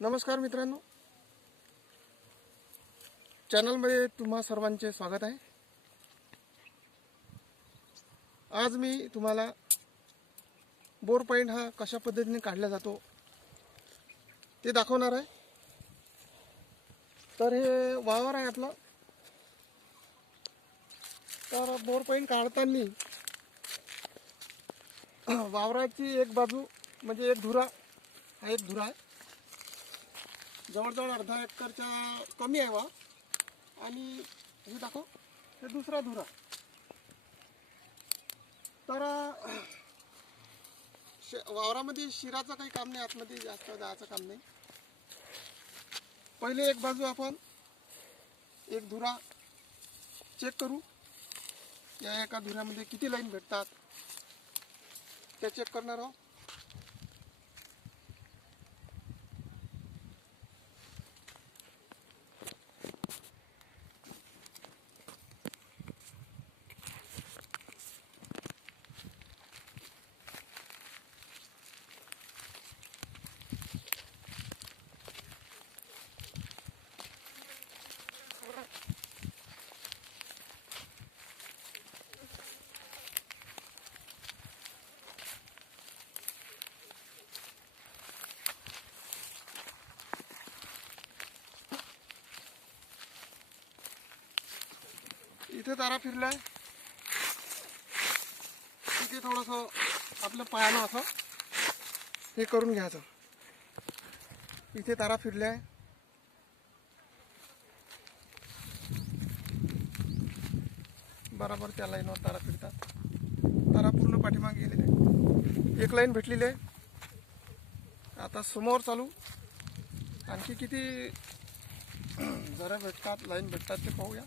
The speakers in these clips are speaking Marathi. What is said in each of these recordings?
नमस्कार मित्रांनो. चॅनलमध्ये तुम्हा सर्वांचे स्वागत आहे. आज मी तुम्हाला बोर पॉईंट हा कशा पद्धतीने काढला जातो ते दाखवणार आहे. तर हे वावर आहे आपलं. तर बोर पॉईंट काढताना वावराची एक बाजू म्हणजे एक धुरा हा एक धुरा आहे. जवळजवळ अर्धा एकरच्या कमी आहे वा. आणि हे दाखव. हे दुसरा धुरा. तर वावरामध्ये शिराचं काही काम नाही आतमध्ये जास्त जायचं काम नाही. पहिले एक बाजू आपण एक धुरा चेक करू. या एका धुऱ्यामध्ये किती लाईन भेटतात ते चेक करणार आहोत. इथे तारा फिरलाय. इथे थोडस आपलं पायानं असं हे करून घ्यायचं. इथे तारा फिरलाय. बराबर त्या लाईनवर तारा फिरतात. तारा पूर्ण पाठीमागे गेलेले एक लाईन भेटलेली आहे. आता समोर चालू. आणखी किती जरा भेटतात लाईन भेटतात ते पाहूया.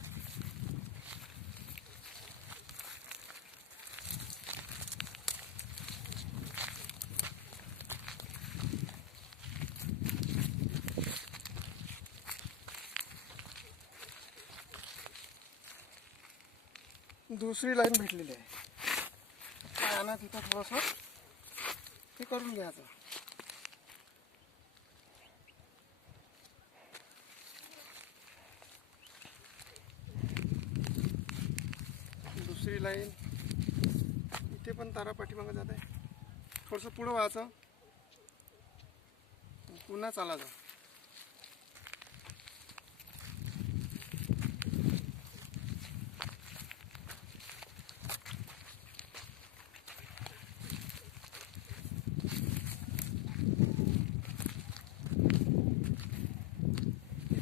दुसरी लाईन भेटलेली आहे. आणा तिथं थोडंसं. ते करून घ्यायचं दुसरी लाईन. इथे पण तारा पाठीमागं जात आहे. थोडंसं पुढं व्हायचं पुन्हा चालायचं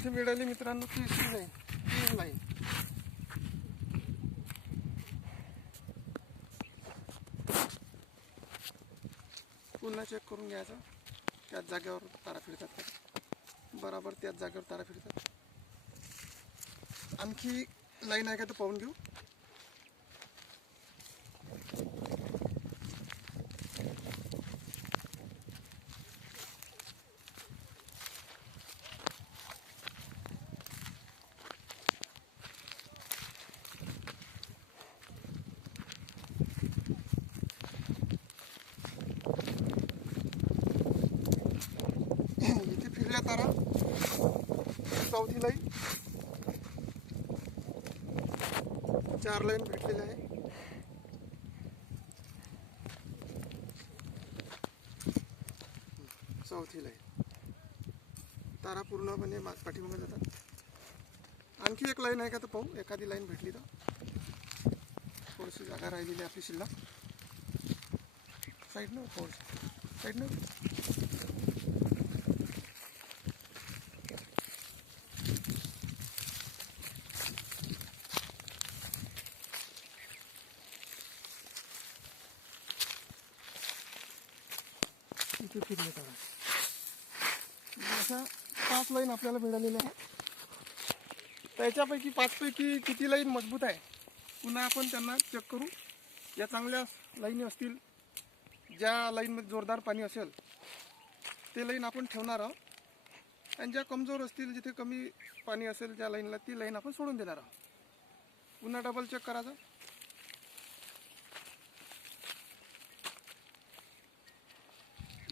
इथे मिळाली मित्रांनो तीस नाही तीन लाईन पुन्हा चेक करून घ्यायचं. त्याच जागेवर तारा फिरतात बराबर त्याच जागेवर तारा फिरतात. आणखी लाईन आहे का तर पाहून घेऊ? इथे तारा. चौथी लाईन चार लाईन भेटलेल्या आहे. चौथी लाईन तारा पूर्णपणे पाठीमागे जातात. आणखी एक लाईन आहे का तर पाहू. एखादी लाईन भेटली तर. थोडीशी जागा राहिलेली आहे आपली शिल्लक. साईडनं थोडं साईडनं इथे फिरले करा अशा पाच लाईन आपल्याला मिळालेले आहेत. त्याच्यापैकी पाचपैकी किती लाईन मजबूत आहे पुन्हा आपण त्यांना चेक करू. या चांगल्या लाईनी असतील ज्या लाईनमध्ये जोरदार पाणी असेल ते लाईन आपण ठेवणार आहोत. आणि ज्या कमजोर असतील जिथे कमी पाणी असेल ज्या लाईनला ती लाईन आपण सोडून देणार आहोत. पुन्हा डबल चेक करायचं.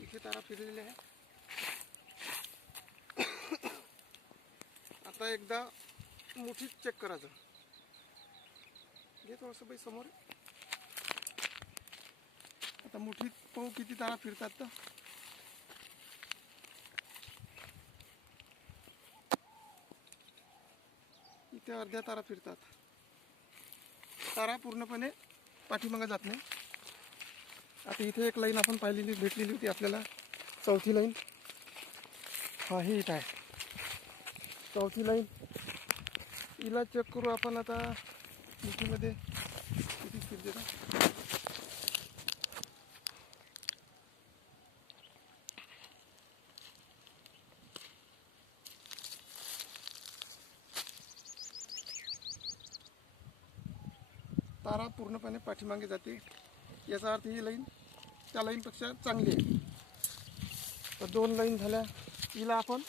इथे तारा फिरलेले आहे आता एकदा मुठीत चेक करायचं. घे थोडंसं बाई समोर. आता मुठीत पाहू किती तारा फिरतात तर. इथे अर्ध्या तारा फिरतात. तारा पूर्णपणे पाठीमागे जात नाही. आता इथे एक लाईन आपण पाहिलेली भेटलेली होती आपल्याला. चौथी लाईन हा ही इथं आहे. चौथी लाईन हिला चेक करू आपण आता. मिठीमध्ये किती फिरते का तारा पूर्णपणे पाठीमागे जाते. याचा अर्थ ही लाईन त्या लाईनपेक्षा चांगली आहे. तर दोन लाईन झाल्या. हिला आपण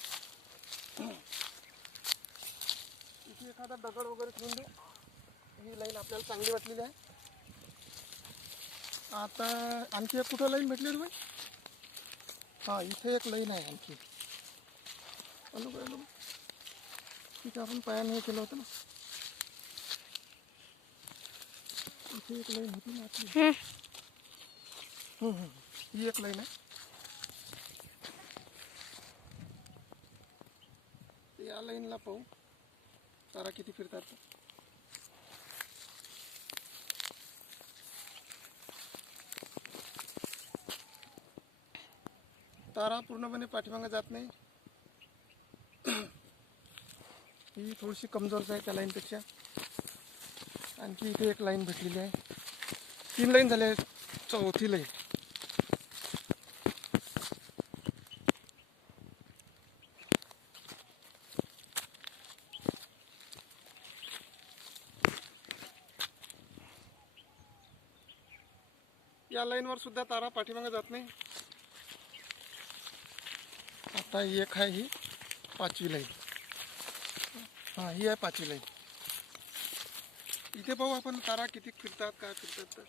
एखादा दगड वगैरे ठेवून देऊ ही लाईन आपल्याला चांगली वाटलेली आहे. आता आणखी एक कुठं लाईन भेटली बाई? हाँ इथे एक लाईन आहे आणखी. Hello hello. तिथे आपण पायाने हे केलं होतं ना. इथे एक लाईन होती ना आपली. हम्म, हम्म. ही एक लाईन आहे. या लाईनला पाहू. तारा किती फिरतात? ते. तारा पूर्णपणे पाठीमागे जात नाही. ही थोडीशी कमजोरच आहे त्या लाईनपेक्षा. आणखी इथे एक लाईन भेटलेली आहे. तीन लाईन झाल्या चौथी लाईन. या लाईनवर सुद्धा तारा पाठीमागे जात नाही. आता एक आहे ही पाचवी लाईन. हा ही आहे पाचवी लाईन. इथे पाहू आपण तारा किती फिरतात काय फिरतात तर.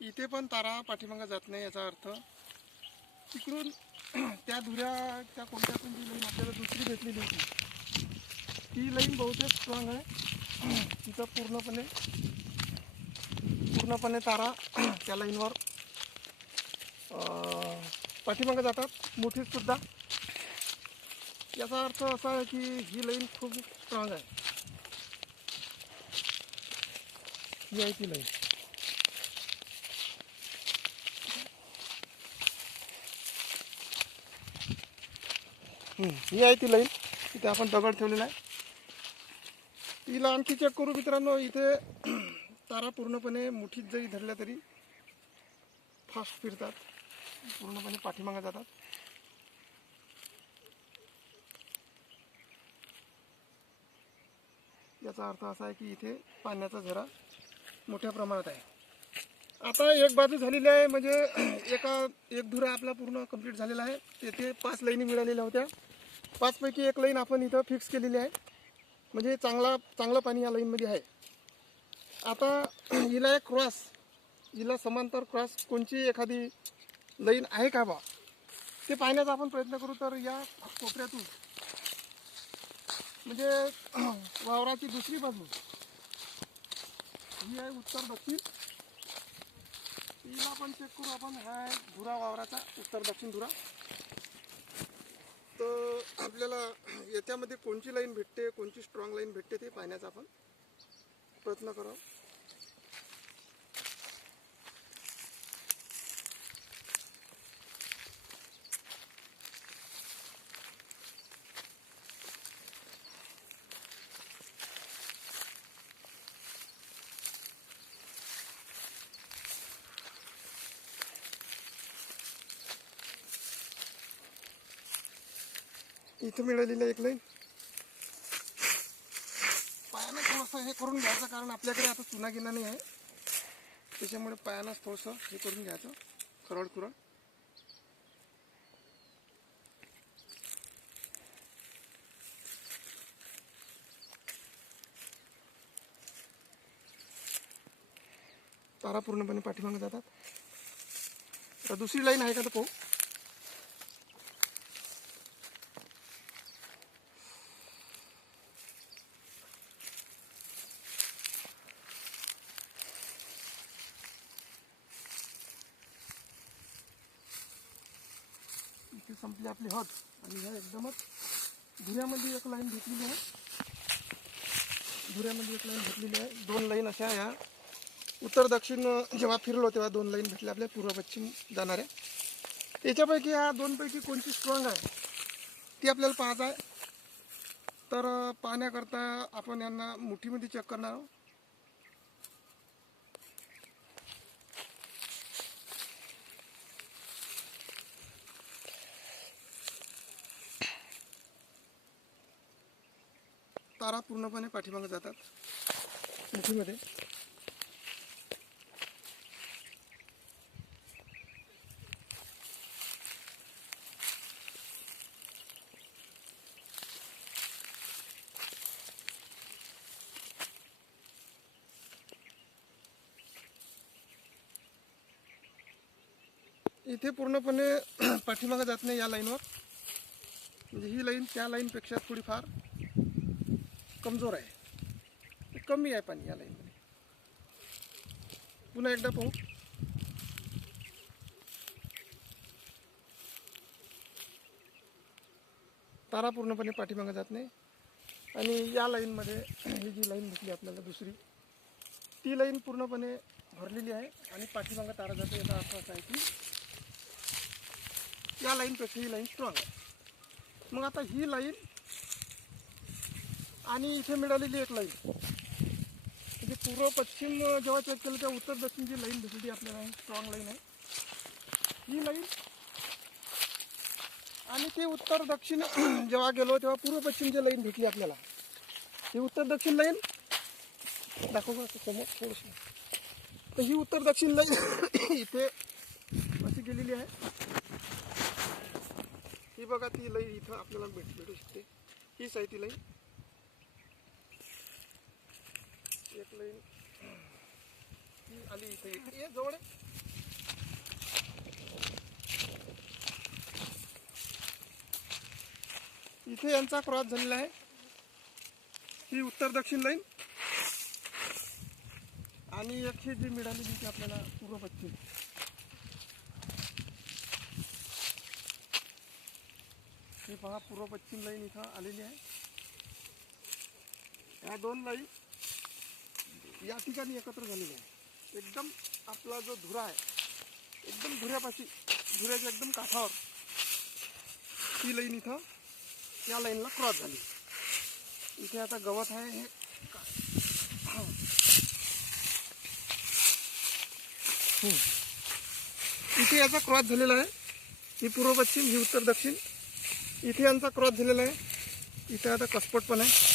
इथे पण तारा पाठीमागे जात नाही याचा अर्थ. तिकडून त्या धुऱ्या त्या कोणत्यातून जी लाईन आपल्याला दुसरी भेटलेली होती ती लाईन बहुतेक स्ट्रॉंग आहे. तिथं पूर्णपणे पूर्णपणे तारा त्या लाईनवर पाठीमागं जातात. मोठीच सुद्धा. याचा अर्थ असा आहे की ही लाईन खूप स्ट्रॉंग आहे. ही आहे ती लाईन. ही आहे ती लाईन. इथे आपण दगड ठेवलेला आहे. तिला आणखी चेक करू मित्रांनो इथे तारा पूर्णपणे मुठीत जरी धरल्या तरी फास्ट फिरतात. पूर्णपणे पाठीमागे जातात. याचा अर्थ असा आहे की इथे पाण्याचा झरा मोठ्या प्रमाणात आहे. आता एक बाजू झालेली आहे म्हणजे एका एक धुरा आपला पूर्ण कंप्लीट झालेला आहे. तेथे पाच लाईनी मिळालेल्या होत्या. पाचपैकी एक लाईन आपण इथं फिक्स केलेली आहे. म्हणजे चांगला चांगलं पाणी या लाईनमध्ये आहे. आता हिला एक क्रॉस हिला समांतर क्रॉस कोणची एखादी लाईन आहे का बा? ते पाहण्याचा आपण प्रयत्न करू तर या कोपऱ्यातून. म्हणजे वावराची दुसरी बाजू. ही आहे उत्तर दक्षिण. हिला आपण चेक करू आपण. हा आहे धुरा वावराचा उत्तर दक्षिण धुरा. तर आपल्याला याच्यामध्ये कोणची लाईन भेटते कोणची स्ट्रॉंग लाईन भेटते ते पाहण्याचा आपण प्रयत्न करावा. इथं मिळालेलं एक लाईन. पायानं थोडंसं हे करून घ्यायचं कारण आपल्याकडे आता चुना गिना नाही आहे. त्याच्यामुळे पायानंच थोडंसं हे करून घ्यायचं. खरड खुरड तारा पूर्णपणे पाठीमागे जातात. दुसरी लाईन आहे का तर पाहू इथे संपली आपली हॉट आणि ह्या एकदमच धुऱ्यामध्ये एक लाईन घेतलेली आहे. धुऱ्यामध्ये एक लाईन घेतलेली आहे. दोन लाईन अशा ह्या. उत्तर दक्षिण जेव्हा फिरलो तेव्हा दोन लाईन भेटल्या आपल्या. पूर्व पश्चिम जाणाऱ्या. याच्यापैकी ह्या दोनपैकी कोणती स्ट्रॉंग आहे ती आपल्याला पाहत आहे. तर पाहण्याकरता आपण यांना मुठीमध्ये चेक करणार आहोत. तारा पूर्णपणे पाठीमागे जातात. मुठीमध्ये इथे पूर्णपणे पाठीमागं जात नाही या लाईनवर. म्हणजे ही लाईन त्या लाईनपेक्षा थोडीफार कमजोर आहे. कमी आहे पाणी या लाईनमध्ये. पुन्हा एकदा पाहू. तारा पूर्णपणे पाठीमागे जात नाही. आणि या लाईनमध्ये ही जी लाईन भेटली आपल्याला दुसरी ती लाईन पूर्णपणे भरलेली आहे आणि पाठीमागं तारा जाते. याचा अर्थ असा आहे की या लाईनपेक्षा ही लाईन स्ट्रॉंग आहे. मग आता ही लाईन इथे मिळालेली एक लाईन. म्हणजे पूर्व, पश्चिम, जेव्हा चेक केलं तेव्हा उत्तर, दक्षिण जी लाईन भेटली आपल्याला स्ट्रॉंग लाईन आहे. ही लाईन आणि ती उत्तर, दक्षिण, जेव्हा गेलो पूर्व, पश्चिम जी लाईन भेटली आपल्याला. ही उत्तर, दक्षिण लाईन दाखव का समोर तर ही उत्तर, दक्षिण लाईन इथे अशी गेलेली ही ती लाईन इथं आपल्याला भेट भेटू शकते. हीच आहे ती लाईन. एक लाईन ती आली इथे. ये जवळ इथे यांचा क्रॉस झालेला आहे. ही उत्तर दक्षिण लाईन आणि एक ही जी मिळालेली ती आपल्याला पूर्व पश्चिम. हे पहा पूर्व पश्चिम लाईन इथं आलेली आहे. या दोन लाईन या ठिकाणी एकत्र झालेले आहे. एकदम आपला जो धुरा आहे एकदम धुऱ्यापाशी धुऱ्याच्या एकदम काठावर ती लाईन इथं या लाईनला क्रॉस झाली. इथे आता गवत आहे हे इथे याचा क्रॉस झालेला आहे. ही पूर्व पश्चिम ही उत्तर दक्षिण. इथे यांचा क्रॉस झालेला आहे. इथे आता कसपट पण आहे.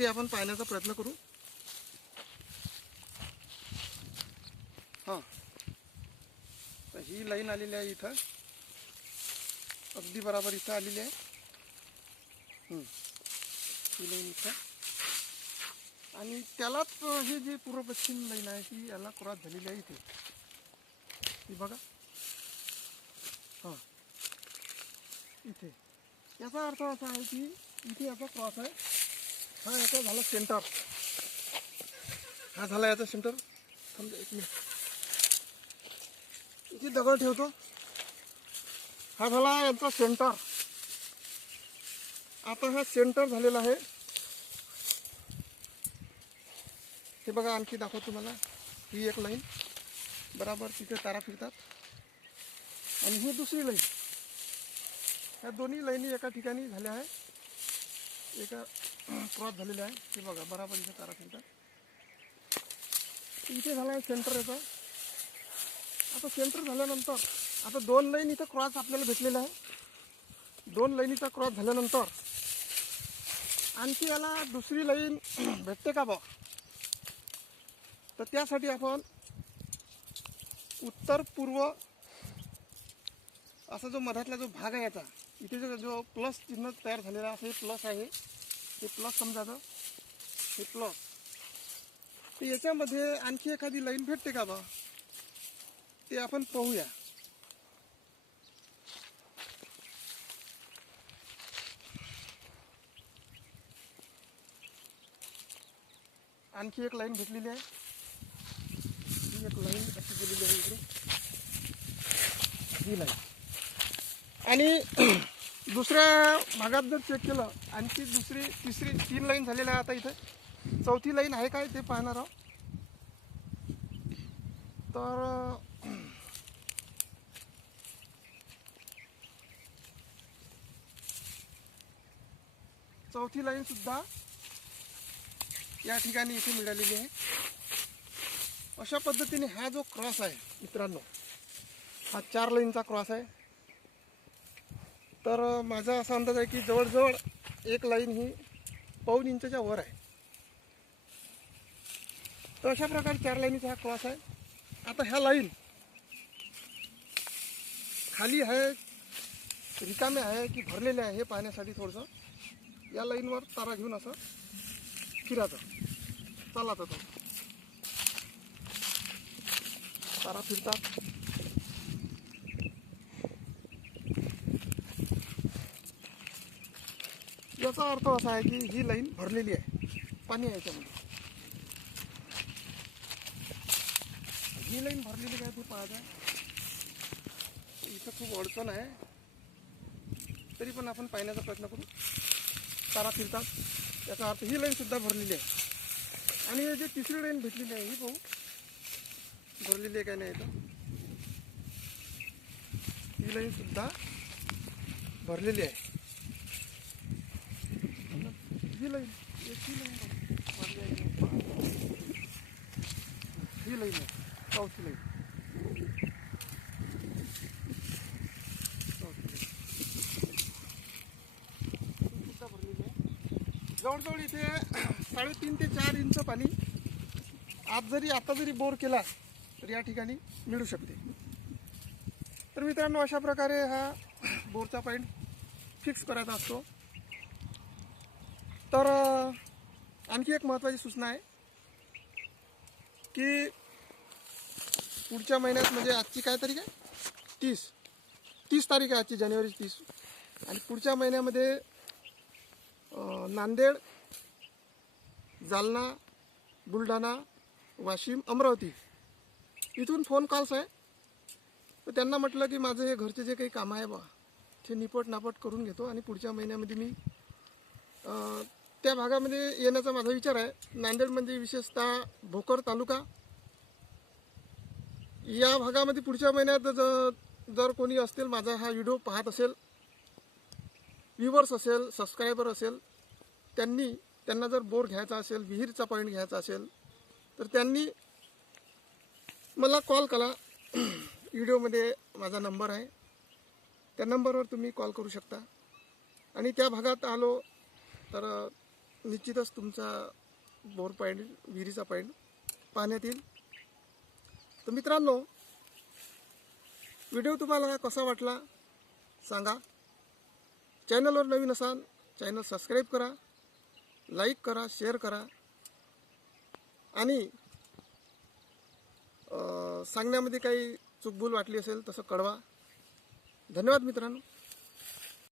तरी आपण पाहण्याचा प्रयत्न करू. हां. ही लाईन आलेली आहे इथं. अगदी बराबर इथं आलेली आहे. ही. लाईन इथं. आणि त्यालाच ही जी पूर्व पश्चिम लाईन आहे ती याला क्रॉस झालेली आहे इथे. ती बघा. हां. इथे. याचा अर्थ असा आहे की इथे याचा क्रॉस आहे. हा याचा झाला सेंटर हा झाला याचा सेंटर थांब एक मिनिट. इथे दगड ठेवतो. हा झाला यांचा सेंटर आता हा सेंटर झालेला आहे. हे बघा आणखी दाखवतो तुम्हाला. ही एक लाईन बराबर तिथे तारा फिरतात. आणि ही दुसरी लाईन ह्या दोन्ही लाईनी एका ठिकाणी झाल्या आहे एका क्रॉस झालेलं आहे. ते बघा बराबर इथे तारा सेंटर इथे झाला आहे सेंटर याचा. आता सेंटर झाल्यानंतर आता दोन लाईन इथं क्रॉस आपल्याला भेटलेला आहे. दोन लाईनीचा क्रॉस झाल्यानंतर आणखी याला दुसरी लाईन भेटते का बा? तर त्यासाठी आपण उत्तर पूर्व असा जो मधातला जो भाग आहे याचा इथे जो जो प्लस चिन्ह तयार झालेला आहे हे प्लस आहे. हे प्लस समजायचं हे प्लस तर याच्यामध्ये आणखी एखादी लाईन भेटते का बा? ते आपण पाहूया. आणखी एक लाईन भेटलेली आहे. ही एक लाईन अशी गेलेली आहे इकडे. ही लाईन आणि दुसऱ्या भागात जर चेक केलं आणखी दुसरी तिसरी तीन लाईन झालेल्या आहे आता इथं. चौथी लाईन आहे काय ते पाहणार आहोत. तर चौथी लाईन सुद्धा या ठिकाणी इथे मिळालेली आहे. अशा पद्धतीने हा जो क्रॉस आहे मित्रांनो हा चार लाईनचा क्रॉस आहे. तर माझा असा अंदाज आहे की जवळजवळ एक लाईन ही पाऊन इंचच्या वर आहे. तर अशा प्रकारे चार लाईनीचा हा क्रॉस आहे. आता ह्या लाईन खाली आहे रिकामे आहे की भरलेले आहे हे पाहण्यासाठी थोडंसं या लाईनवर तारा घेऊन असं फिरायचं. चालायचं तो तारा फिरतात. याचा अर्थ असा आहे की ही लाईन भरलेली आहे. पाणी आहे याच्यामध्ये. ही लाईन भरलेली काय तू पाहत आहे? इथं खूप अडचण आहे. तरी पण आपण पाहण्याचा प्रयत्न करू. तारा फिरतात. याचा अर्थ ही लाईन सुद्धा भरलेली आहे. आणि हे जे तिसरी लाईन भेटलेली आहे ही पाहू. भरलेली आहे काय नाही तर ही लाईन सुद्धा भरलेली आहे. ही लाईन एक ही लाईन नाही? ही लाईन आहे लाईन जवळजवळ इथे साडेतीन ते चार इंच पाणी आज जरी आता जरी बोर केला तर या ठिकाणी मिळू शकते तर मित्रांनो अशा प्रकारे हा बोरचा पॉईंट फिक्स करायचा असतो तर आणखी एक महत्त्वाची सूचना आहे की पुढच्या महिन्यात म्हणजे आजची काय तारीख आहे? तीस. तीस तारीख आहे आजची जानेवारी तीस. आणि पुढच्या महिन्यामध्ये नांदेड जालना बुलढाणा वाशिम अमरावती. इथून फोन कॉल्स आहे. तर त्यांना म्हटलं की माझं हे घरचे जे काही कामं आहे बा ते निपट नापट करून घेतो आणि पुढच्या महिन्यामध्ये मी त्या भागामध्ये येण्याचा माझा विचार आहे. नांदेड म्हणजे विशेषतः भोकर तालुका. या भागामध्ये पुढच्या महिन्यात जर जर कोणी असतील माझा हा व्हिडिओ पाहत असेल व्ह्युवर्स असेल सबस्क्रायबर असेल त्यांनी त्यांना जर बोर घ्यायचा असेल विहीरचा पॉईंट घ्यायचा असेल तर त्यांनी मला कॉल करा. व्हिडिओमध्ये माझा नंबर आहे. त्या नंबरवर तुम्ही कॉल करू शकता. आणि त्या भागात आलो तर निश्चितच तुमचा बोर पॉईंट विहिरीचा पॉईंट पाहण्यात येईल. तर मित्रांनो व्हिडिओ तुम्हाला कसा वाटला सांगा. चॅनलवर नवीन असाल चॅनल सबस्क्राईब करा लाईक करा शेअर करा. आणि सांगण्यामध्ये काही चुकभूल वाटली असेल तसं कळवा. धन्यवाद मित्रांनो.